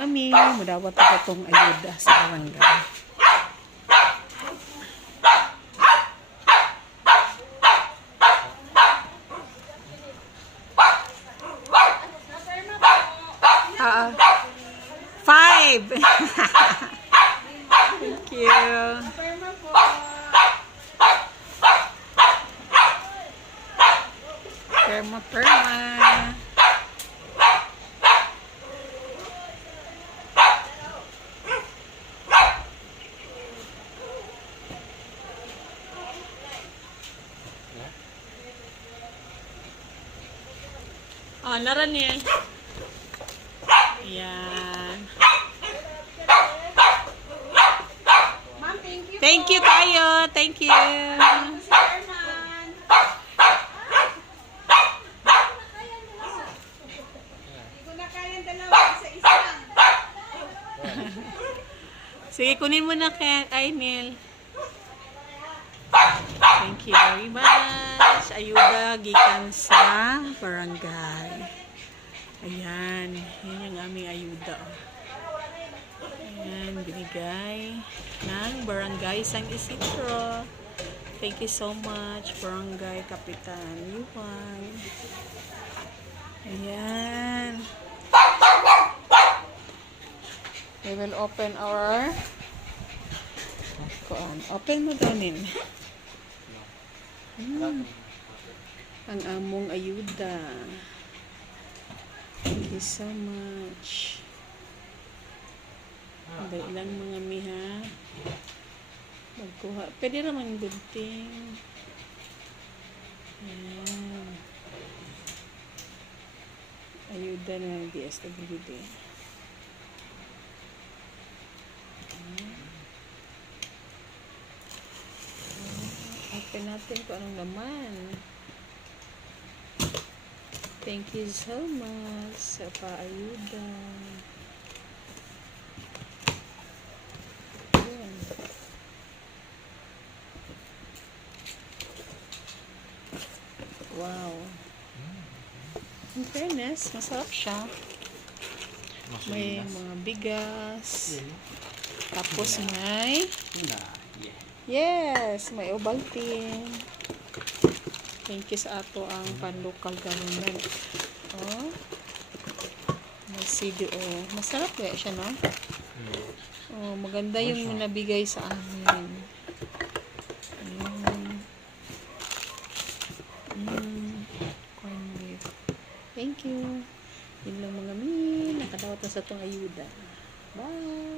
mga mi, mudawat ako itong ayuda sa barangay. Five! Thank you. Perma. Oh, naran niya. Ayan. Thank you kayo. Thank you. Sige, kunin mo na kay Ainil. Thank you very much. Ayuda gikan sa barangay. Ayan. Yan yung aming ayuda. Ayan, binigay ng Barangay San Isidro. Thank you so much, Barangay Kapitan Yuan. Ayan. We will open our open mo daw nin. Ang among ayuda. Thank you so much. Ilang mga miha. Magkuha. Pwede naman bunting. Ayan. Ayuda ng DSWD. Open natin kung anong laman. Thank you so much sa paayuda. Ayan. Wow. In fairness, masarap siya. May mga bigas. Tapos may may Ovaltine. Thank you sa ato ang pan-local government. Oh. May CDO. Masarap kaya siya, no? Oh, maganda yung nabigay sa amin. Corn beef. Thank you. Yun lang mga min. Nakadawat na sa itong ayuda. Bye!